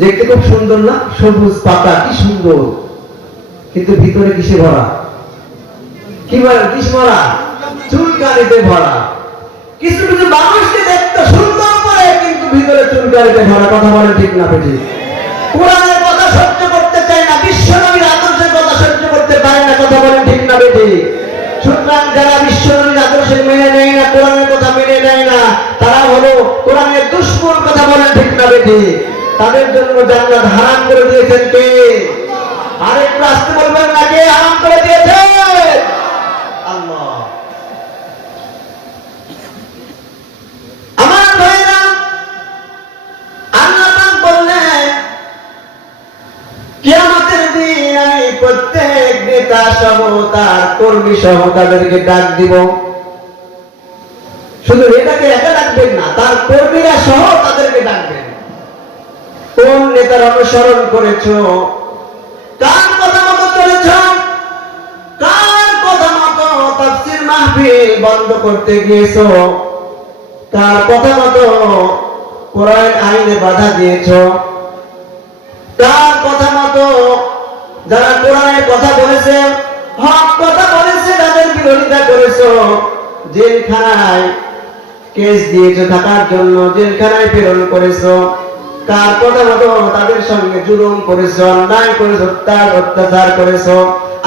দেখতে খুব সুন্দর না? সবুজ পাতা, কি সুন্দর, কিন্তু ভিতরে কিসে ভরা? কি বলে? কিসে ভরা? চুলকানিতে ভরা। কিছু কিছু মানুষকে দেখতে সুন্দর করে, কিন্তু ভিতরে চুলকানিতে ভরা। কথা বলে ঠিক না বেঠিক? কোরআনের কথা সহ্য করতে চায় না, বিশ্বনবীর আদর্শের কথা সহ্য করতে পারে না। কথা বলেন ঠিক না বেঠিক? সুতরাং যারা বিশ্বনবীর আদর্শের মেনে নেয় না, কোরআনের কথা মেনে নেয় না, তারা হলো কোরআনের দুশমন। কথা বলেন ঠিক না বেঠিক? তাদের জন্য জান্নাত হারাম করে দিয়েছেন কে? আরেকটু আসতে বলবেন না, কে হারাম করে দিয়েছে? আল্লাহ। আমার ভাইরা, আল্লাহ পাক বললেন, কিয়ামতের দিন আমি প্রত্যেক নেতা সহ তার কর্মী সহ তাদেরকে ডাক দিব। শুধু নেতাকে একা ডাকবেন না, তার কর্মীরা সহ তাদেরকে ডাকবেন। কোন নেতার অনুসরণ করেছো, কার কথা মতো চলেছ, কার কথা মতো তাফসীর মাহফিল বন্ধ করতে গিয়েছো, কার কথা মতো কোরআন আইনে বাধা দিয়েছো, কার কথা মতো যারা কোরআনের কথা বলেছে, হক কথা বলেছে, তাদের বিরোধিতা করেছো, জেলখানায় কেস দিয়েছো থাকার জন্য, জেলখানায় প্রেরণ করেছো, কার কথা মতো তাদের সঙ্গে জুলুম করেছো, অন্যায় করেছো, অত্যাচার করেছো।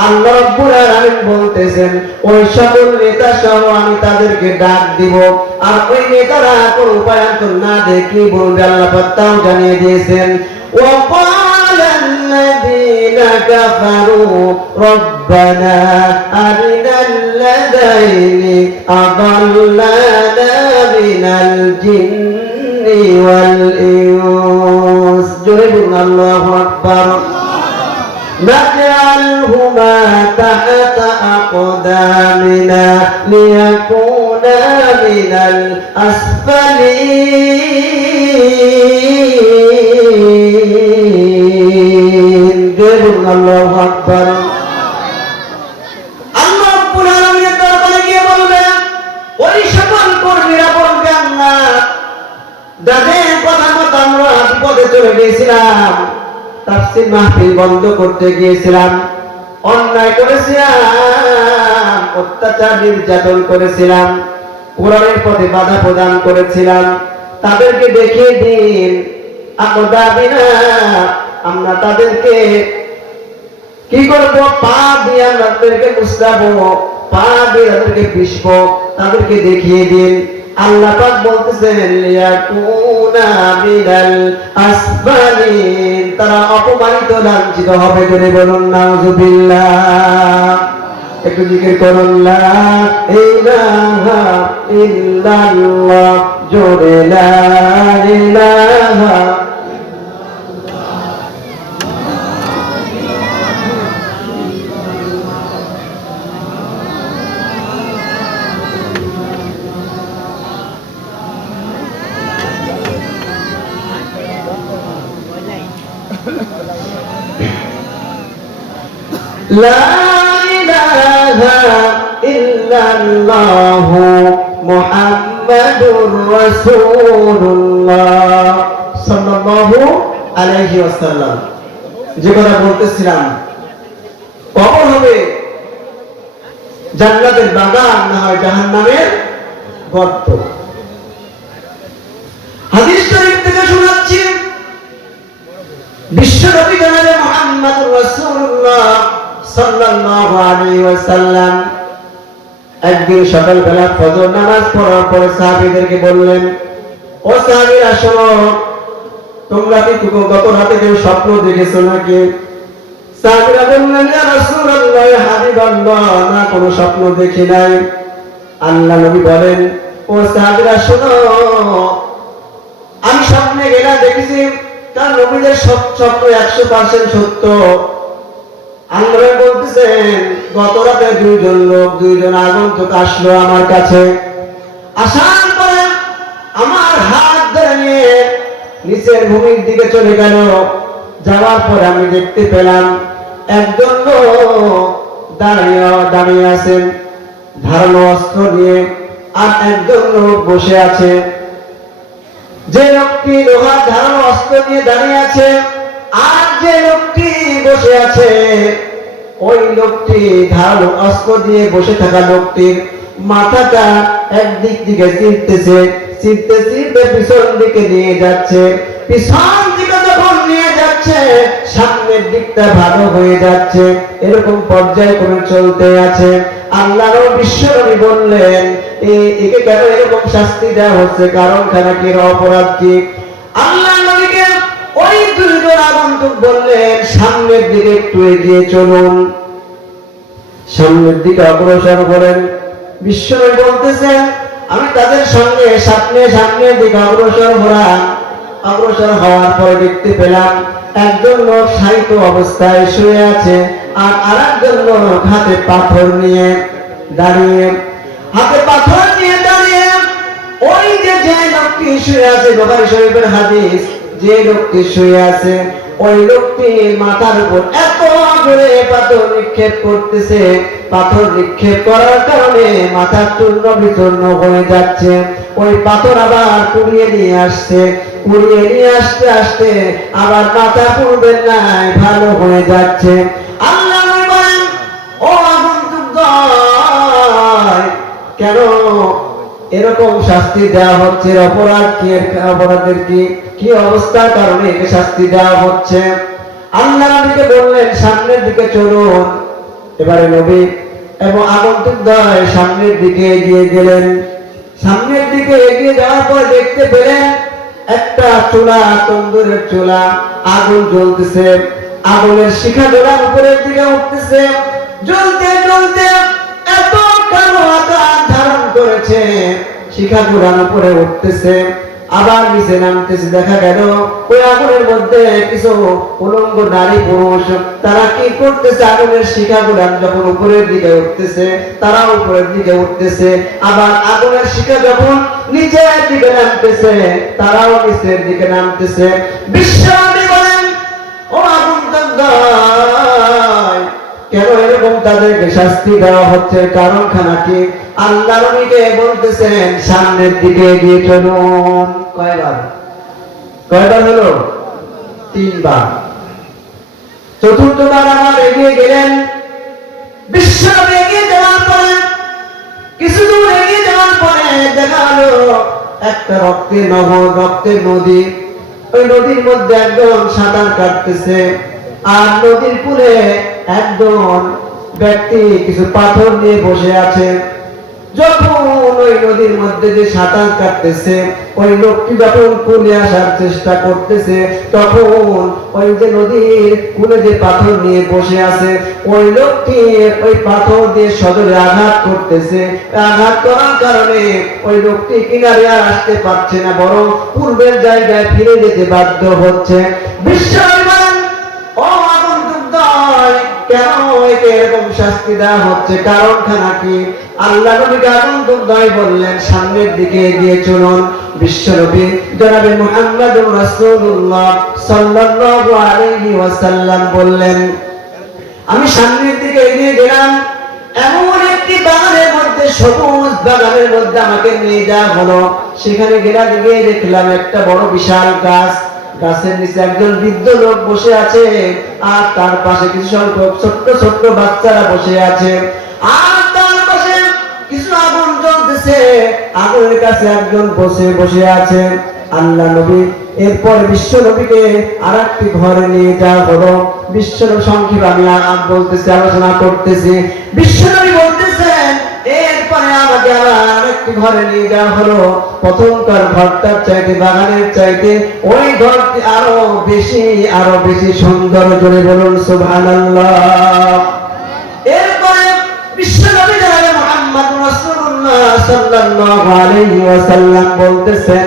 আল্লাহ রাব্বুল আলামিন বলতেছেন ওই সকল নেতা সহ আমি তাদেরকে ডাক দিব, আর ওই নেতারা কোনো উপায়ান্তর না দেখি বলবে, আল্লাহ পাক জানিয়ে দিয়েছেন وقال الذين كفروا ربنا أرنا الذين أضلنا من الجن والإنس جربنا الله أكبر نجعلهما تحت أقدامنا ليكونا من الأسفلين جربنا الله أكبر আল্লাহ রাব্বুল আলামিনের দরবারে গিয়ে বলবেন, ওই সকল কর্মীরা বলবেন না যাদের কথা মতো আমরা বিপদে চলে গিয়েছিলাম, তাফসীর মাহফিল বন্ধ করতে গিয়েছিলাম, অন্যায় করেছিলাম, অত্যাচার নির্যাতন করেছিলাম, কোরআনের পথে বাধা প্রদান করেছিলাম, তাদেরকে দেখিয়ে দিন আকদাবিনা, আমরা তাদেরকে কি করব, পা দিয়ে আমরা তাদেরকে মুছাবো, পা দিয়ে তাদেরকে পিষবো, তাদেরকে দেখিয়ে দিন। আল্লাহ পাক বলতেছেন লিয়াকুনা মিনাল আসফালিন, তারা অপমানিত লাঞ্ছিত হবে। জোরে বলুন নাউযুবিল্লাহ, একটু জিকির করুন লা ইলাহা ইল্লাল্লাহ, জোরে লা ইলাহা লা ইলাহা ইল্লাল্লাহ মুহাম্মাদুর রাসূলুল্লাহ সাল্লাল্লাহু আলাইহি ওয়াসাল্লাম। যে কথা বলতেছিলাম, কবর হবে জান্নাতের বাগান, না হয় জাহান্নামের গর্ত। হাদিস শরীফ থেকে শোনাচ্ছি, বিশ্বনবী জনাবে মুহাম্মদুর রাসূলুল্লাহ সাল্লাল্লাহু আলাইহি ওয়াসাল্লাম একদিন সকালবেলা ফজর নামাজ পড়ার পরে সাহাবীদেরকে বললেন, ও সাহাবীরা শোনো, তোমরা কি গত রাতে কেউ স্বপ্ন দেখেছো নাকি? সাহাবীরা বললেন, ইয়া রাসূলুল্লাহ, ইয়া হাবিবাল্লাহ, না কোনো স্বপ্ন দেখি নাই। আল্লাহ নবী বলেন, ও সাহাবীরা শোনো, আমি স্বপ্নে গেলা দেখেছি, কারণ নবীদের স্বপ্ন 100% সত্য। আল্লাহ বলতেছেন, গত রাতে দুইজন আগন্তুক আসলো আমার কাছে, আসার পরে আমার হাত ধরে নিয়ে নিচের ভূমির দিকে চলে গেল। যাওয়ার পরে আমি দেখতে পেলাম একজন লোক দাঁড়িয়ে আছেন ধারালো অস্ত্র নিয়ে, আর একজন লোক বসে আছে। যে লোকটি লোহার ধারালো অস্ত্র নিয়ে দাঁড়িয়ে আছে আর যে লোকটি বসে আছে, ওই লোকটি ধারালো অস্ত্র দিয়ে বসে থাকা লোকটির মাথাটা একদিক দিকে চিরতে পিছন দিকে নিয়ে যাচ্ছে। পিছন দিকে যখন নিয়ে যাচ্ছে, সামনের দিকটা ভালো হয়ে যাচ্ছে, এরকম পর্যায়ক্রমে চলতে আছে। আল্লাহর বিশ্বনবী বললেন, একে কেন এরকম শাস্তি দেওয়া হচ্ছে, কারণ খানা কি, অপরাধ কি? আল্লাহ নবীকে ওই দুইজন আগন্তুক বললেন, সামনের দিকে একটু এগিয়ে চলুন। সামনের দিকে অগ্রসর করেন। বিশ্বনবী বলতেছেন, আমি তাদের সঙ্গে সামনের দিকে অগ্রসর হওয়ার পরে দেখতে পেলাম একজন লোক শায়িত অবস্থায় শুয়ে আছে, আর আরেকজন লোক হাতে পাথর নিয়ে দাঁড়িয়ে যে লোকটি শুয়ে আছে, বুখারী শরীফের হাদিস, যে লোকটি শুয়ে আছে ওই লোকটি মাথার উপর এত জোরে পাথর নিক্ষেপ করতেছে, পাথর নিক্ষেপ করার কারণে মাথা চূর্ণ বিচূর্ণ হয়ে যাচ্ছে। ওই পাথর আবার কুড়িয়ে নিয়ে আসছে, কুড়িয়ে নিয়ে আসতে আসতে আবার মাথা পূর্বের নাই ভালো হয়ে যাচ্ছে। আল্লাহ বলেন, ও আগন্তুকগণ, কেন এরকম শাস্তি দেওয়া হচ্ছে? অপরাধ কি? অপরাধের কি অবস্থার কারণে একে শাস্তি দেওয়া হচ্ছে? আল্লাহ নবীকে বললেন সামনের দিকে চলুন। এবারে নবী এবং আগন্তুকদ্বয় সামনের দিকে এগিয়ে গেলেন। সামনের দিকে এগিয়ে যাওয়ার পর দেখতে পেলেন একটা চুলা, তন্দুরের চুলা, আগুন জ্বলতেছে। আগুনের শিখা গোড়া উপরের দিকে উঠতেছে, জ্বলতে জ্বলতে এত কালো আকার ধারণ করেছে, শিখা গোড়ার উপরে উঠতেছে আবার নিচে নামতেছে। দেখা গেল ওই আগুনের মধ্যে কিছু উলঙ্গ নারী পুরুষ, তারা কি করতেছে? আগুনের শিখা গোড়ান যখন উপরের দিকে উঠতেছে, তারা উপরের দিকে উঠতেছে। আবার আগুনের শিখা যখন নিচের দিকে নামতেছে, তারাও নিচের দিকে নামতেছে। বিশ্বনবী বলেন, ও আগন্তুকগণ, কেন এরকম তাদেরকে শাস্তি দেওয়া হচ্ছে? কারণ খানা কি? আল্লাহ নবীকে বলতেছেন সামনের দিকে এগিয়ে চলুন। কয়বার হলো? 3 বার। চতুর্থবার আবার এগিয়ে গেলেন। বিশ্বনবী এগিয়ে যাওয়ার পরে, কিছু দূর এগিয়ে যাওয়ার পরে দেখা হলো একটা রক্তের নহর, রক্তের নদী। ওই নদীর মধ্যে একজন সাঁতার কাটতেছে, আর নদীর কূলে একজন ব্যক্তি কিছু পাথর নিয়ে বসে আছে। যখন ওই নদীর মধ্যে যে সাঁতার কাটতেছে, ওই লোকটি যখন কূলে আসার চেষ্টা করতেছে, তখন ওই যে নদীর কূলে যে পাথর নিয়ে বসে আছে, ওই লোকটি ওই পাথর দিয়ে সজোরে আঘাত করতেছে। আঘাত করার কারণে ওই লোকটি কিনারে আর আসতে পারছে না, বরং পূর্বের জায়গায় ফিরে যেতে বাধ্য হচ্ছে। ও আগন্তুকগণ, কেন একে এরকম শাস্তি দেওয়া হচ্ছে? কারণ খানা কি? আল্লাহ নবীকে আগন্তুকগণ বললেন সামনের দিকে এগিয়ে চলুন। বিশ্বনবী জনাবে মুহাম্মদুর রাসূলুল্লাহ সাল্লাল্লাহু আলাইহি ওয়াসাল্লাম বললেন, আমি সামনের দিকে এগিয়ে গেলাম। এমন একটি বাগানের মধ্যে, সবুজ বাগানের মধ্যে আমাকে নিয়ে যাওয়া হলো। সেখানে গিয়ে দেখলাম একটা বড় বিশাল গাছ। গাছের নিচে একজন বৃদ্ধ লোক বসে আছে, আর তার পাশে কিছু সংখ্যক ছোট্ট ছোট্ট বাচ্চারা বসে আছে, আর তার পাশে কিছু আগুন জ্বলতেছে। আগুনের কাছে একজন বসে আছে। আল্লাহ নবী এরপর বিশ্ব নবীকে আর একটি ঘরে নিয়ে যাওয়া হলো। বিশ্ব নবী সংক্ষেপে আমি বলতেছি, আলোচনা করতেছি। বিশ্ব নবী বলতেছেন, এরপরে আমাকে আবার একটি ঘরে নিয়ে যাওয়া হলো। প্রথমকার ঘরটার চাইতে, বাগানের চাইতে ওই ঘরটি আরো বেশি সুন্দর। জোরে বলুন সুবহানাল্লাহ। এরপরে বিশ্বনবী জনাবে মুহাম্মদ রাসূলুল্লাহ সাল্লাল্লাহু আলাইহি ওয়াসাল্লাম বলতেছেন,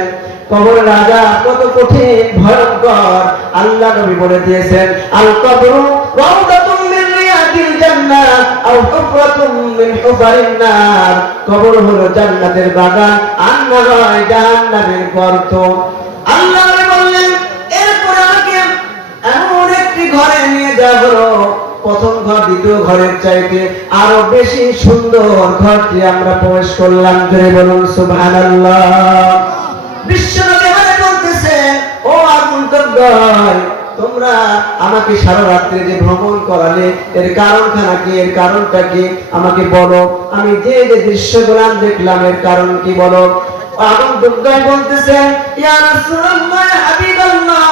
কবর রাজা কত কঠিন ভয়ঙ্কর। আল্লাহ নবী বলে দিয়েছেন, আল কবরু রাউদাতুম মিন রিয়াদিল জান্নাহ আও হুফরাতুম মিন হুফারিন নার। কবর হলো জান্নাতের বাগান, আর না হয় জাহান্নামের গর্ত। আল্লাহ নবী বললেন, এরপর আমাকে এমন একটি ঘরে নিয়ে যাওয়া হলো, প্রথম ঘর দ্বিতীয় ঘরের চাইতে আরো বেশি সুন্দর ঘরটি আমরা প্রবেশ করলাম। জোরে বলুন সুবহানাল্লাহ। বিশ্বনবী বলতেছে, ও আগন্তুকগণ, তোমরা আমাকে সারা রাত্রে যে ভ্রমণ করালে, এর কারণখানা কি? এর কারণটা কি? আমাকে বলো। আমি যে যে দৃশ্যগুলো দেখলাম, এর কারণ কি বলো। আগন্তুকগণ বলতেছেন, ইয়া রাসূলুল্লাহ, ইয়া হাবিবাল্লাহ,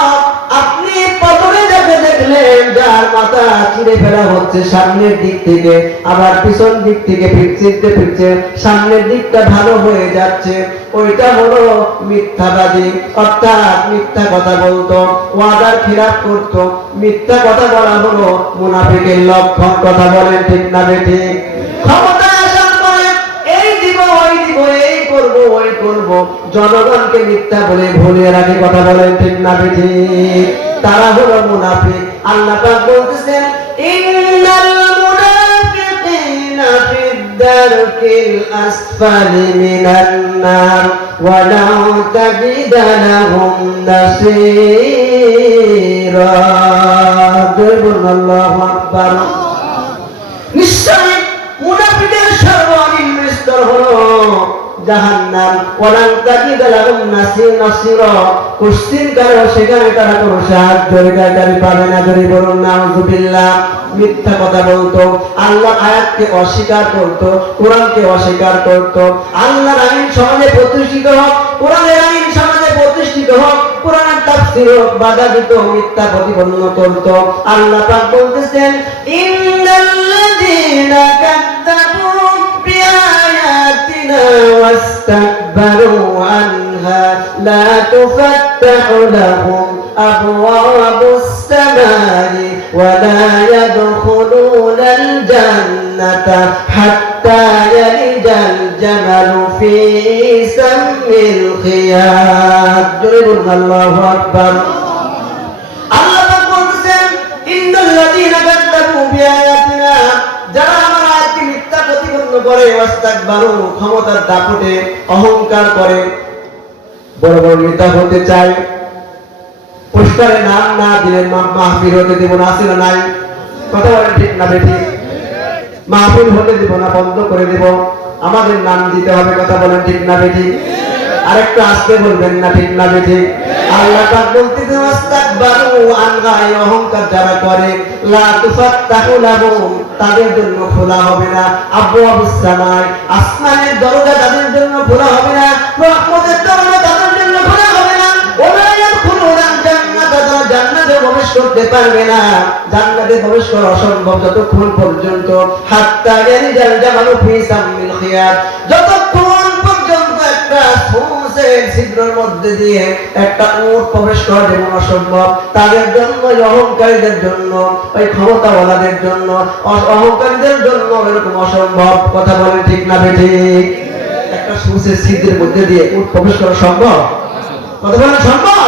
আপনি পাথরে যাকে দেখলেন, যার মাথা চিড়ে ফেলা হচ্ছে সামনের দিক থেকে, আবার পিছন দিক থেকে ফিরছে, সামনের দিকটা ভালো হয়ে যাচ্ছে, ওইটা হলো মিথ্যাবাদী, অর্থাৎ মিথ্যা কথা বলতো, ওয়াদার খিলাফ করতো। মিথ্যা কথা বলা হলো মুনাফিকের লক্ষণ। কথা বলেন ঠিক না বেঠিক? ক্ষমতা আসার পরে এই দিব, ওই দিব, এই করব, ওই করব, জনগণকে মিথ্যা বলে ভুলিয়ে রাখে। কথা বলেন ঠিক না বেঠিক? তারা হলো মুনাফিক। আল্লাহ পাক বলতেছেন, ইন্নাল মুনাফিকিনা ফিদ الدرك الأسفل من النار ولو تجد لهم نصيرا الله أكبر নিশ্চয় মুনাফিকের সর্বনিম্ন স্তর হলো জাহান্নাম ওয়ালান তাজিদ লাহুম নাসিরা কুসিন কারো সেখানে তারা কোনো সাহায্যকারী পাবে না যদি বলুন নাউযুবিল্লাহ মিথ্যা কথা বলতো আল্লাহর আয়াতকে অস্বীকার করত কোরআনকে অস্বীকার করত আল্লাহর আইন সমাজে প্রতিষ্ঠিত হোক কোরআনের আইন সমাজে প্রতিষ্ঠিত হোক কোরআনের তাফসীর বাধা দিত মিথ্যা প্রতিপন্ন করত আল্লাহ পাক বলতেছেন ইন্নাল্লাযীনা কাযযাবু বিআয়াতিনা ওয়াস্তাকবারু আনহা লা তুফাত্তাহু লাহুম আবওয়াবুস সামাই ওয়া লা ইয়াদখুলুনাল জান্নাতা হাত্তা ইয়ালিজাল জামালু ফি সামিল খিয়াত আল্লাহু আকবার আল্লাহ পাক বলতেছেন ইন্নাল্লাযীনা কাযযাবু বিআয়াতিনা যারা আমার আয়াতকে মিথ্যা প্রতিপন্ন করে ওয়াস্তাকবারু ক্ষমতার দাপটে অহংকার করে বড় বড় নেতা হতে চায় পুষ্কারে নাম না দিলে মাহফিল হতে দেব না আছে না নাই কথা বলেন ঠিক না বেঠিক মাহফিল হতে দেব না বন্ধ করে দেব আমাদের নাম দিতে হবে কথা বলেন ঠিক না বেঠিক আরেকটা আসতে বলবেন না ঠিক না বেঠিক আল্লাহ পাক বলতেছেন ওয়াস্তাকবারু আনহা অহংকার যারা করে লা তুফাত্তাহু লাহুম তাদের জন্য খোলা হবে না আবওয়াবুস সামাই আসমানের দরজা তাদের জন্য খোলা হবে না রহমতের দরজা তাদের জন্য খোলা হবে না ওয়া ইয়াদখুলুনাল জান্নাতা তারা জান্নাতে প্রবেশ করতে পারবে না জান্নাতে প্রবেশ করা অসম্ভব যতক্ষণ পর্যন্ত হাত্তা ইয়ালিজাল জামালু ফি সামিল খিয়াত যতক্ষণ পর্যন্ত একটা ছিদ্রের মধ্যে দিয়ে একটা উট প্রবেশ করা যেমন অসম্ভব তাদের জন্য অহংকারীদের জন্য ওই ক্ষমতাওয়ালাদের জন্য অহংকারীদের জন্য এরকম অসম্ভব কথা বলে ঠিক না বেঠিক একটা সূচের ছিদ্রের মধ্যে দিয়ে উট প্রবেশ করা সম্ভব কথা বলে সম্ভব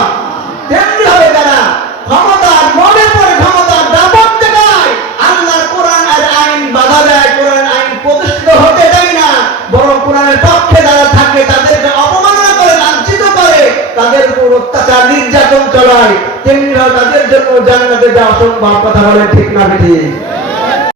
তেমনি হবে তারা ক্ষমতার মনে পড়ে ক্ষমতার দাপট দেখায় আল্লাহর কোরআন আর আইন বাধা দেয় কোরআন আইন প্রতিষ্ঠিত হতে দেয় না বরং কোরআনের পক্ষে যারা থাকে তাদেরকে তাদের উপর অত্যাচার নির্যাতন চালায় তেমনি তাদের জন্য জান্নাতে যাওয়া অসম্ভব কথা বলে ঠিক না বেঠিক